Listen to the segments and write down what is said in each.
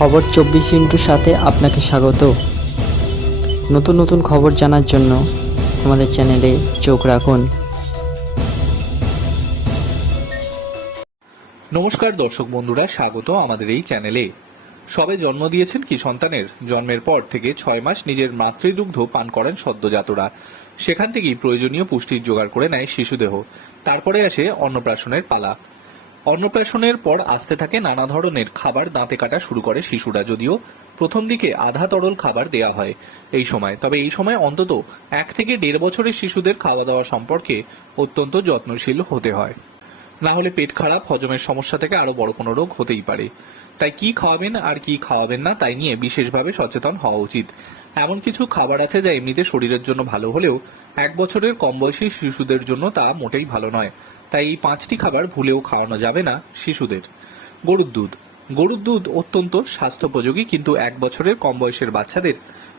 খবর চব্বিশ ইন্টুর সাথে আপনাকে স্বাগত। নতুন নতুন খবর জানার জন্য আমাদের চ্যানেলে চোখ রাখুন। নমস্কার দর্শক বন্ধুরা, স্বাগত আমাদের এই চ্যানেলে। সবে জন্ম দিয়েছেন কি সন্তানের? জন্মের পর থেকে ছয় মাস নিজের মাতৃদুগ্ধ পান করেন সদ্যজাতরা। সেখান থেকেই প্রয়োজনীয় পুষ্টির জোগাড় করে নেয় শিশুদেহ। তারপরে আসে অন্নপ্রাশনের পালা। অন্নপ্রাশনের পর আসতে থাকে নানা ধরনের খাবার দাঁতে কাটা শুরু করে শিশুরা, যদিও প্রথম দিকে আধা তরল খাবার দেয়া হয় এই সময়। তবে এই সময় অন্তত এক থেকে দেড় বছরের শিশুদের খাওয়া দাওয়া সম্পর্কে অত্যন্ত যত্নশীল হতে হয়। না হলে পেট খারাপ, হজমের সমস্যা থেকে আরও বড় কোনো রোগ হতেই পারে। তাই কি খাওয়াবেন আর কি খাওয়াবেন না, তাই নিয়ে বিশেষভাবে সচেতন হওয়া উচিত। এমন কিছু খাবার আছে যা এমনিতে শরীরের জন্য ভালো হলেও এক বছরের কম বয়সী শিশুদের জন্য তা মোটেই ভালো নয়। তাই এই পাঁচটি খাবার ভুলেও খাওয়ানো যাবে না শিশুদের। গরুর দুধ। গরুর দুধ অত্যন্ত স্বাস্থ্যোপযোগী কিন্তু এক বছরের কম বয়সের বাচ্চাদের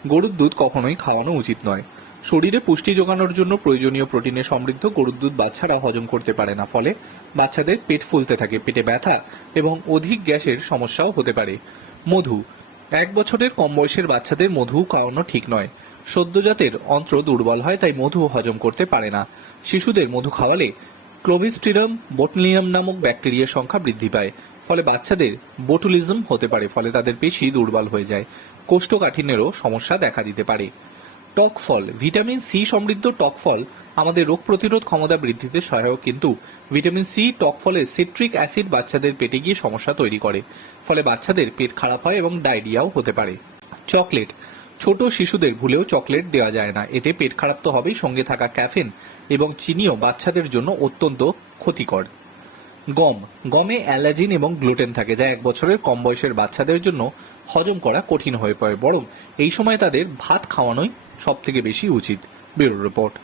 গরুর দুধ কখনোই খাওয়ানো উচিত নয়। শরীরে পুষ্টি যোগানোর জন্য প্রয়োজনীয় প্রোটিনে সমৃদ্ধ গরুর দুধ বাচ্চারা হজম করতে পারে না, ফলে বাচ্চাদের পেট ফুলতে থাকে, পেটে ব্যথা এবং অধিক গ্যাসের সমস্যাও হতে পারে। মধু। এক বছরের কম বয়সের বাচ্চাদের মধু খাওয়ানো ঠিক নয়। সদ্যজাতের অন্ত্র দুর্বল হয়, তাই মধু হজম করতে পারে না। শিশুদের মধু খাওয়ালে ক্লোভিস্টিরাম বোটলিয়াম নামক ব্যাকটেরিয়ার সংখ্যা বৃদ্ধি পায়, ফলে বাচ্চাদের বোটুলিজম হতে পারে, ফলে তাদের পেশি দুর্বল হয়ে যায়। কোষ্ঠকাঠিন্যেরও সমস্যা দেখা দিতে পারে। টক ফল ভিটামিন সি সমৃদ্ধ টক ফল আমাদের রোগ প্রতিরোধ ক্ষমতা বৃদ্ধিতে সহায়ক, কিন্তু ভিটামিন সি টক ফলে সিট্রিক অ্যাসিড বাচ্চাদের পেটে গিয়ে সমস্যা তৈরি করে, ফলে বাচ্চাদের পেট খারাপ হয় এবং ডায়রিয়াও হতে পারে। চকলেট ছোট শিশুদের ভুলেও চকলেট দেওয়া যায় না। এতে পেট খারাপ তো হবেই সঙ্গে থাকা ক্যাফেন এবং চিনিও বাচ্চাদের জন্য অত্যন্ত ক্ষতিকর। গম। গমে অ্যালার্জিন এবং গ্লুটেন থাকে, যা এক বছরের কম বয়সের বাচ্চাদের জন্য হজম করা কঠিন হয়ে পড়ে। বরং এই সময় তাদের ভাত খাওয়ানোই সব থেকে বেশি উচিত। Bureau report.